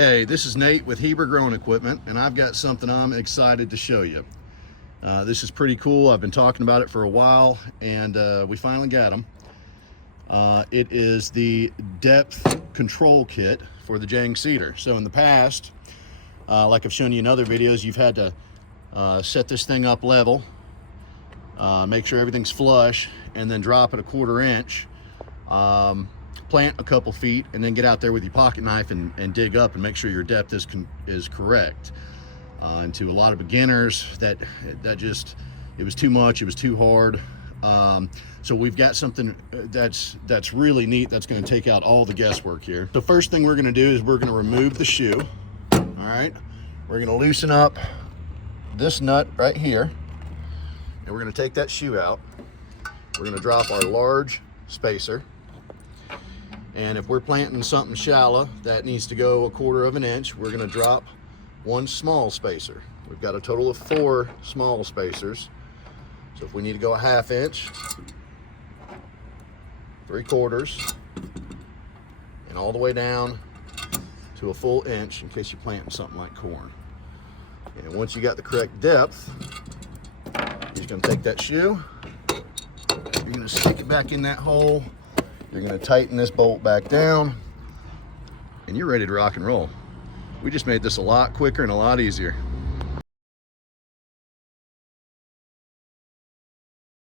Hey, this is Nate with Heber Growing Equipment, and I've got something I'm excited to show you. This is pretty cool. I've been talking about it for a while, and we finally got them. It is the depth control kit for the Jang Seeder. So in the past, like I've shown you in other videos, you've had to set this thing up level, make sure everything's flush, and then drop it a 1/4 inch. Plant a couple feet, and then get out there with your pocket knife and dig up and make sure your depth is correct. And to a lot of beginners, that just, it was too much, it was too hard. So we've got something that's really neat, that's going to take out all the guesswork here. The first thing we're going to do is we're going to remove the shoe. All right, we're going to loosen up this nut right here, and we're going to take that shoe out. We're going to drop our large spacer. And if we're planting something shallow that needs to go a 1/4 inch, we're going to drop one small spacer. We've got a total of 4 small spacers. So if we need to go a 1/2 inch, 3/4, and all the way down to a full inch in case you're planting something like corn. And once you got the correct depth, you're just going to take that shoe, you're going to stick it back in that hole. You're going to tighten this bolt back down, and you're ready to rock and roll. We just made this a lot quicker and a lot easier.